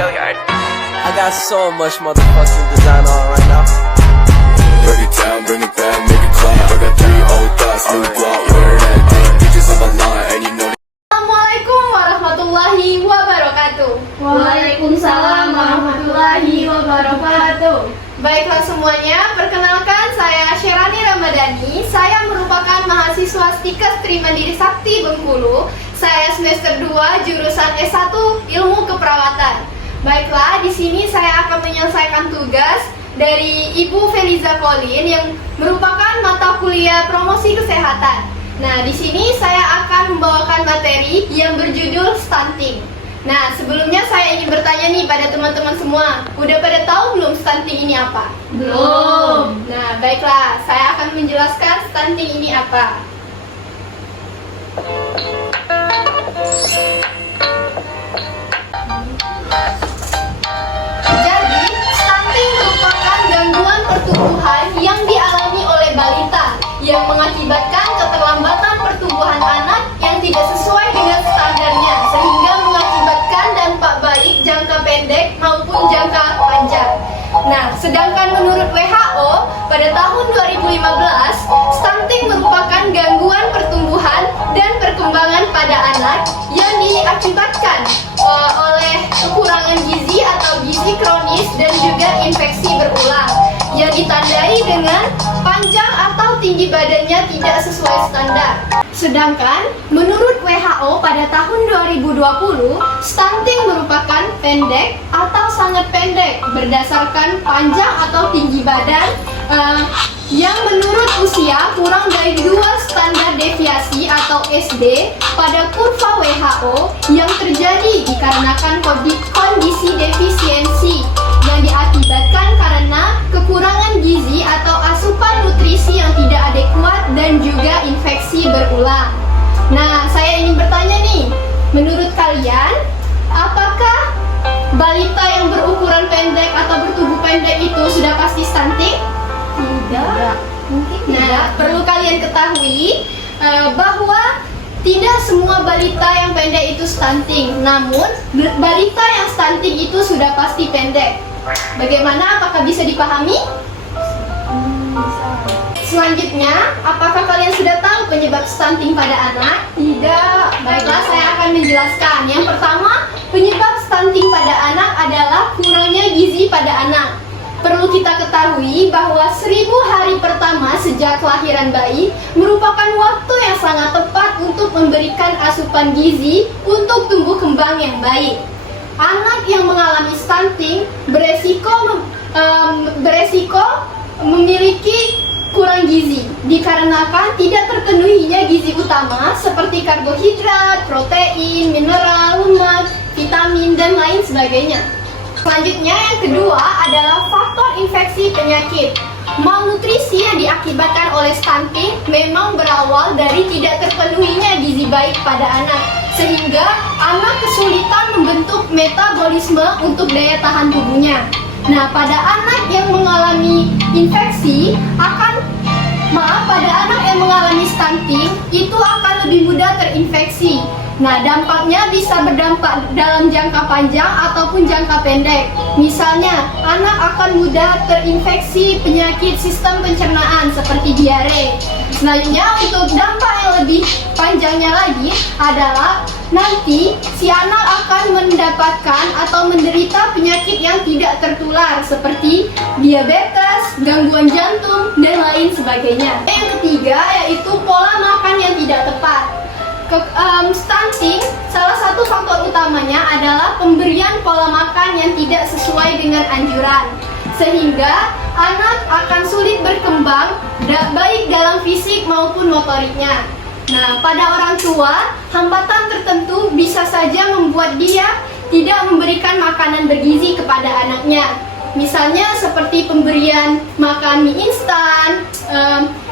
I got so much motherfucking design on right now. Break it down, bring it back, make it clap. I got 3 old thoughts, new guap, wear that thing. Bitches on my line, and you know. Assalamualaikum warahmatullahi wabarakatuh. Waalaikumsalam warahmatullahi wabarakatuh. Baiklah semuanya, perkenalkan saya Sherani Ramadhani. Saya merupakan mahasiswa Stikes Trimandiri Sakti Bengkulu. Saya semester 2 jurusan S1 Ilmu Keperawatan. Baiklah, di sini saya akan menyelesaikan tugas dari Ibu Feliza Colin yang merupakan mata kuliah promosi kesehatan. Nah, di sini saya akan membawakan materi yang berjudul stunting. Nah, sebelumnya saya ingin bertanya nih pada teman-teman semua, udah pada tahu belum stunting ini apa? Belum. Nah, baiklah, saya akan menjelaskan stunting ini apa. Jadi, stunting merupakan gangguan pertumbuhan yang dialami oleh balita yang mengakibatkan keterlambatan pertumbuhan anak yang tidak sesuai dengan standarnya, sehingga mengakibatkan dampak baik jangka pendek maupun jangka panjang. Nah, sedangkan menurut WHO pada tahun 2015, stunting merupakan gangguan pertumbuhan dan perkembangan pada anak yang diakibatkan oleh kekurangan gizi atau gizi kronis dan juga infeksi berulang yang ditandai dengan panjang atau tinggi badannya tidak sesuai standar. Sedangkan menurut WHO pada tahun 2020, stunting merupakan pendek atau sangat pendek berdasarkan panjang atau tinggi badan yang menurut usia kurang dari 2 standar deviasi atau SD pada kurva WHO yang terjadi dikarenakan kondisi defisiensi yang diakibatkan karena kekurangan gizi atau asupan nutrisi yang tidak adekuat dan juga infeksi berulang. Nah, saya ingin bertanya nih, menurut kalian, apakah balita yang berukuran pendek atau bertubuh pendek itu sudah pasti stunting? Tidak. Mungkin Nah, tidak. perlu kalian ketahui bahwa tidak semua balita yang pendek itu stunting. Namun, balita yang stunting itu sudah pasti pendek. Bagaimana? Apakah bisa dipahami? Selanjutnya, apakah kalian sudah tahu penyebab stunting pada anak? Tidak. Baiklah, saya akan menjelaskan. Yang pertama, penyebab stunting pada anak adalah kurangnya gizi pada anak. Perlu kita ketahui bahwa 1000 hari pertama sejak kelahiran bayi merupakan waktu yang sangat tepat untuk memberikan asupan gizi untuk tumbuh kembang yang baik. Anak yang mengalami stunting beresiko memiliki kurang gizi dikarenakan tidak terpenuhinya gizi utama seperti karbohidrat, protein, mineral, lemak, vitamin, dan lain sebagainya. Selanjutnya yang kedua adalah faktor infeksi penyakit. Malnutrisi yang diakibatkan oleh stunting memang berawal dari tidak terpenuhinya gizi baik pada anak, sehingga anak kesulitan membentuk metabolisme untuk daya tahan tubuhnya. Nah, pada anak yang mengalami infeksi pada anak yang mengalami stunting itu akan lebih mudah terinfeksi. Nah, dampaknya bisa berdampak dalam jangka panjang ataupun jangka pendek. Misalnya, anak akan mudah terinfeksi penyakit sistem pencernaan seperti diare. Selanjutnya, untuk dampak yang lebih panjangnya lagi adalah nanti si anak akan mendapatkan atau menderita penyakit yang tidak tertular seperti diabetes, gangguan jantung, dan lain sebagainya. Yang ketiga yaitu pola makan yang tidak tepat. Stunting, salah satu faktor utamanya adalah pemberian pola makan yang tidak sesuai dengan anjuran, sehingga anak akan sulit berkembang baik dalam fisik maupun motoriknya. Nah, pada orang tua, hambatan tertentu bisa saja membuat dia tidak memberikan makanan bergizi kepada anaknya. Misalnya seperti pemberian makan mie instan,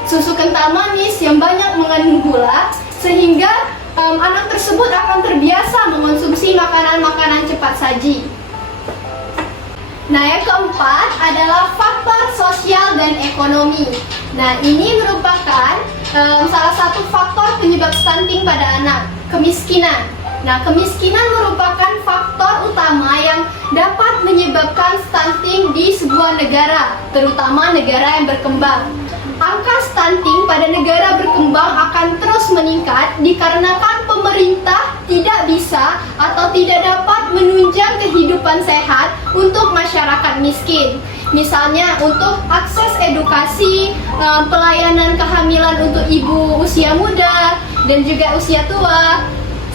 susu kental manis yang banyak mengandung gula, sehingga anak tersebut akan terbiasa mengonsumsi makanan-makanan cepat saji. Nah, yang keempat adalah faktor sosial dan ekonomi. Nah, ini merupakan salah satu faktor penyebab stunting pada anak, kemiskinan. Nah, kemiskinan merupakan faktor utama yang dapat menyebabkan stunting di sebuah negara, terutama negara yang berkembang. Angka stunting pada negara berkembang akan terus meningkat dikarenakan pemerintah tidak bisa atau tidak dapat menunjang kehidupan sehat untuk masyarakat miskin. Misalnya untuk akses edukasi, pelayanan kehamilan untuk ibu usia muda dan juga usia tua,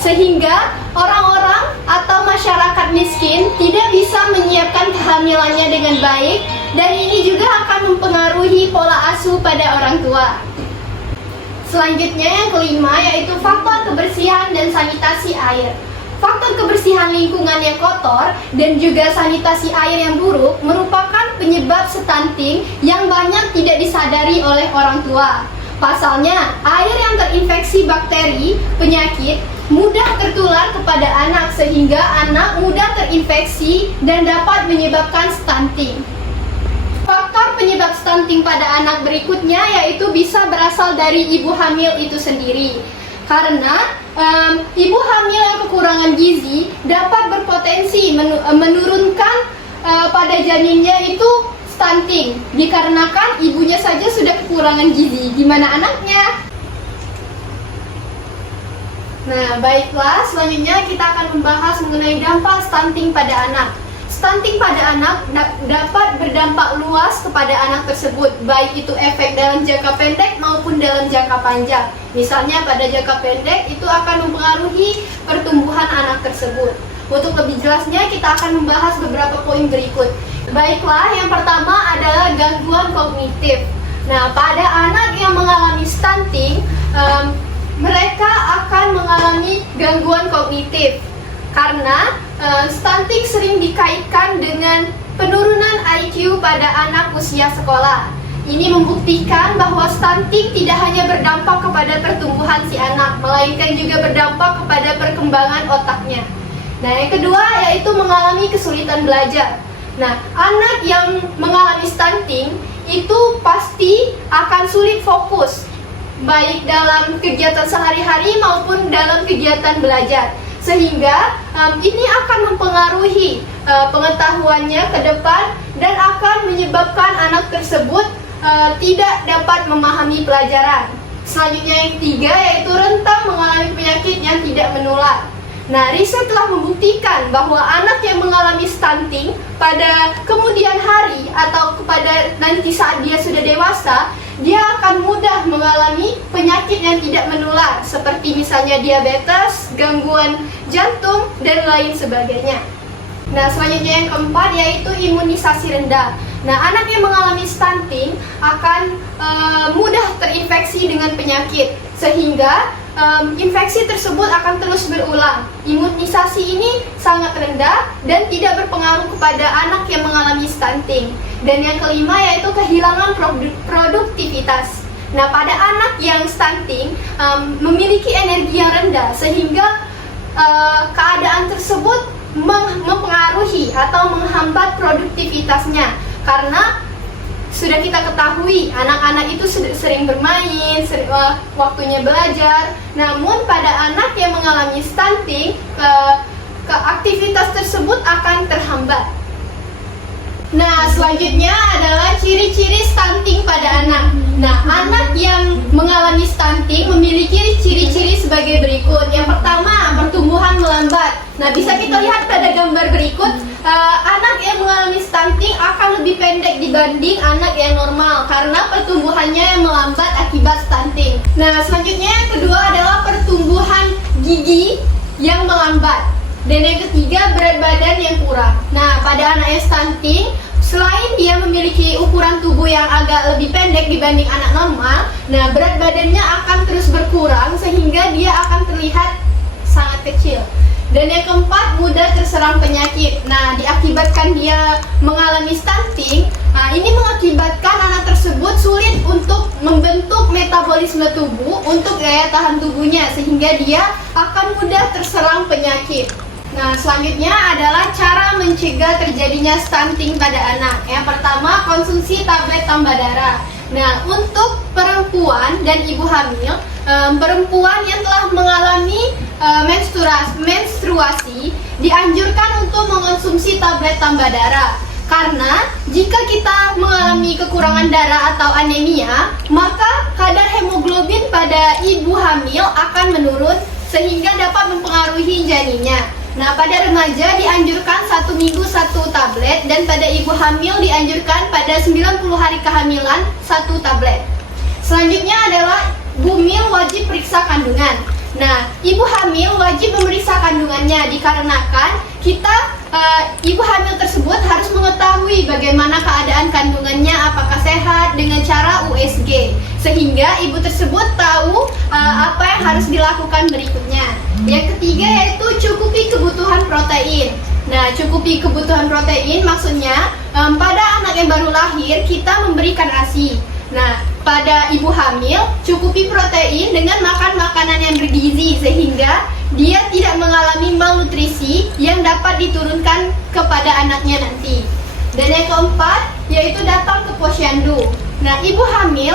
sehingga orang-orang atau masyarakat miskin tidak bisa menyiapkan kehamilannya dengan baik, dan ini juga akan mempengaruhi pola asuh pada orang tua. Selanjutnya yang kelima yaitu faktor kebersihan dan sanitasi air. Faktor kebersihan lingkungan yang kotor dan juga sanitasi air yang buruk merupakan penyebab stunting yang banyak tidak disadari oleh orang tua. Pasalnya, air yang terinfeksi bakteri, penyakit, mudah tertular kepada anak sehingga anak mudah terinfeksi dan dapat menyebabkan stunting. Faktor penyebab stunting pada anak berikutnya yaitu bisa berasal dari ibu hamil itu sendiri. Karena ibu hamil yang kekurangan gizi dapat berpotensi menurunkan pada janinnya itu stunting, dikarenakan ibunya saja sudah kekurangan gizi, gimana anaknya? Nah, baiklah, selanjutnya kita akan membahas mengenai dampak stunting pada anak. Stunting pada anak dapat berdampak luas kepada anak tersebut, baik itu efek dalam jangka pendek maupun dalam jangka panjang. Misalnya pada jangka pendek itu akan mempengaruhi pertumbuhan anak tersebut. Untuk lebih jelasnya kita akan membahas beberapa poin berikut. Baiklah, yang pertama adalah gangguan kognitif. Nah, pada anak yang mengalami stunting, mereka akan mengalami gangguan kognitif karena stunting sering dikaitkan dengan penurunan IQ pada anak usia sekolah. Ini membuktikan bahwa stunting tidak hanya berdampak kepada pertumbuhan si anak, melainkan juga berdampak kepada perkembangan otaknya. Nah, yang kedua yaitu mengalami kesulitan belajar. Nah, anak yang mengalami stunting itu pasti akan sulit fokus, baik dalam kegiatan sehari-hari maupun dalam kegiatan belajar. Sehingga ini akan mempengaruhi pengetahuannya ke depan dan akan menyebabkan anak tersebut tidak dapat memahami pelajaran. Selanjutnya yang ketiga yaitu rentan mengalami penyakit yang tidak menular. Nah, riset telah membuktikan bahwa anak yang mengalami stunting pada kemudian hari atau kepada nanti saat dia sudah dewasa, dia akan mudah mengalami penyakit yang tidak menular seperti misalnya diabetes, gangguan jantung, dan lain sebagainya. Nah, selanjutnya yang keempat yaitu imunisasi rendah. Nah, anak yang mengalami stunting akan mudah terinfeksi dengan penyakit sehingga infeksi tersebut akan terus berulang. Imunisasi ini sangat rendah dan tidak berpengaruh kepada anak yang mengalami stunting. Dan yang kelima yaitu kehilangan produktivitas. Nah, pada anak yang stunting memiliki energi yang rendah sehingga keadaan tersebut mempengaruhi atau menghambat produktivitasnya. Karena sudah kita ketahui anak-anak itu sering bermain, waktunya belajar. Namun pada anak yang mengalami stunting, aktivitas tersebut akan terhambat. Nah, selanjutnya adalah ciri-ciri stunting pada anak. Nah, anak yang mengalami stunting memiliki ciri-ciri sebagai berikut. Yang pertama, pertumbuhan melambat. Nah, bisa kita lihat pada gambar berikut, anak yang mengalami stunting akan lebih pendek dibanding anak yang normal karena pertumbuhannya yang melambat akibat stunting. Nah, selanjutnya yang kedua adalah pertumbuhan gigi yang melambat. Dan yang ketiga, berat badan yang kurang. Nah, pada anak yang stunting, selain dia memiliki ukuran tubuh yang agak lebih pendek dibanding anak normal, nah berat badannya akan terus berkurang sehingga dia akan terlihat sangat kecil. Dan yang keempat, mudah terserang penyakit. Nah, diakibatkan dia mengalami stunting, ini mengakibatkan anak tersebut sulit untuk membentuk metabolisme tubuh untuk daya tahan tubuhnya sehingga dia akan mudah terserang penyakit. Nah, selanjutnya adalah cara mencegah terjadinya stunting pada anak. Yang pertama, konsumsi tablet tambah darah. Nah, untuk perempuan dan ibu hamil, perempuan yang telah mengalami menstruasi, dianjurkan untuk mengonsumsi tablet tambah darah. Karena jika kita mengalami kekurangan darah atau anemia, maka kadar hemoglobin pada ibu hamil akan menurun sehingga dapat mempengaruhi janinnya. Nah, pada remaja dianjurkan 1 minggu 1 tablet, dan pada ibu hamil dianjurkan pada 90 hari kehamilan 1 tablet. Selanjutnya adalah bumil wajib periksa kandungan. Nah, ibu hamil wajib memeriksa kandungannya dikarenakan ibu hamil tersebut harus mengetahui bagaimana keadaan kandungannya, apakah sehat dengan cara USG, sehingga ibu tersebut tahu apa yang harus dilakukan berikutnya. Yang ketiga yaitu cukupi kebutuhan protein. Nah, cukupi kebutuhan protein maksudnya pada anak yang baru lahir kita memberikan ASI. Nah, pada ibu hamil cukupi protein dengan makan makanan yang bergizi sehingga dia tidak mengalami malnutrisi yang dapat diturunkan kepada anaknya nanti. Dan yang keempat yaitu datang ke posyandu. Nah, ibu hamil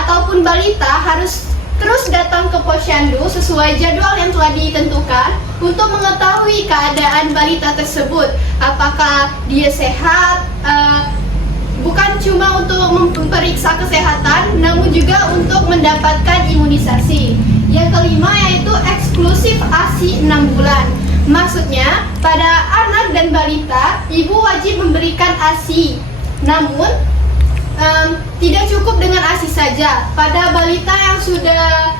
ataupun balita harus terus datang ke posyandu sesuai jadwal yang telah ditentukan untuk mengetahui keadaan balita tersebut, apakah dia sehat, bukan cuma untuk memeriksa kesehatan, namun juga untuk mendapatkan imunisasi. Yang kelima yaitu eksklusif ASI 6 bulan. Maksudnya, pada anak dan balita, ibu wajib memberikan ASI. Namun, tidak cukup dengan ASI saja. Pada balita yang sudah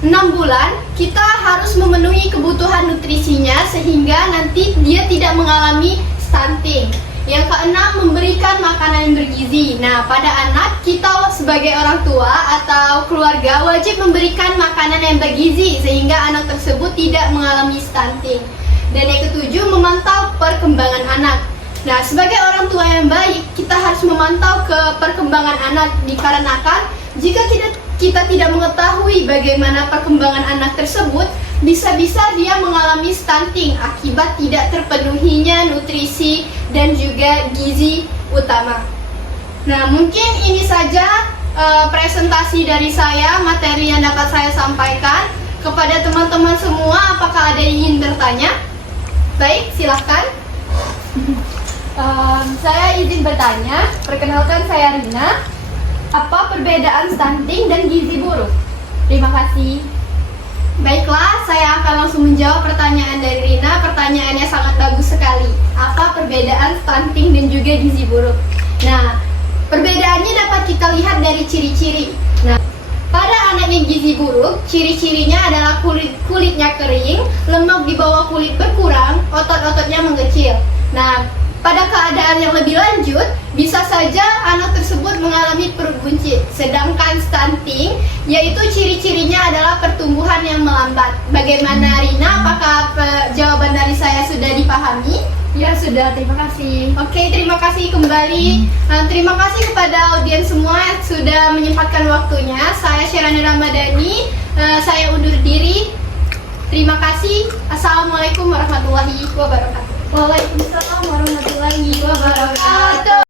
6 bulan, kita harus memenuhi kebutuhan nutrisinya sehingga nanti dia tidak mengalami stunting. Yang keenam, memberikan makanan yang bergizi. Nah, pada anak, kita sebagai orang tua atau keluarga wajib memberikan makanan yang bergizi sehingga anak tersebut tidak mengalami stunting. Dan yang ketujuh, memantau perkembangan anak. Nah, sebagai orang tua yang baik, kita harus memantau ke perkembangan anak dikarenakan jika kita tidak mengetahui bagaimana perkembangan anak tersebut, bisa-bisa dia mengalami stunting akibat tidak terpenuhinya nutrisi dan juga gizi utama. Nah, mungkin ini saja presentasi dari saya, materi yang dapat saya sampaikan. Kepada teman-teman semua, apakah ada yang ingin bertanya? Baik, silahkan. Saya izin bertanya. Perkenalkan, saya Rina. Apa perbedaan stunting dan gizi buruk? Terima kasih. Baiklah, saya akan langsung menjawab pertanyaan dari Rina. Pertanyaannya sangat bagus sekali. Apa perbedaan stunting dan juga gizi buruk? Nah, perbedaannya dapat kita lihat dari ciri-ciri. Nah, pada anak yang gizi buruk, ciri-cirinya adalah kulitnya kering, lemak di bawah kulit berkurang, otot-ototnya mengecil. Nah, pada keadaan yang lebih lanjut, bisa saja anak tersebut mengalami perut buncit. Sedangkan stunting, yaitu ciri-cirinya adalah pertumbuhan yang melambat. Bagaimana Rina? Apakah jawaban dari saya sudah dipahami? Ya sudah, terima kasih. Oke, terima kasih kembali. Terima kasih kepada audiens semua yang sudah menyempatkan waktunya. Saya Sherani Ramadhani, saya undur diri. Terima kasih. Assalamualaikum warahmatullahi wabarakatuh. Waalaikumsalam warahmatullahi wabarakatuh.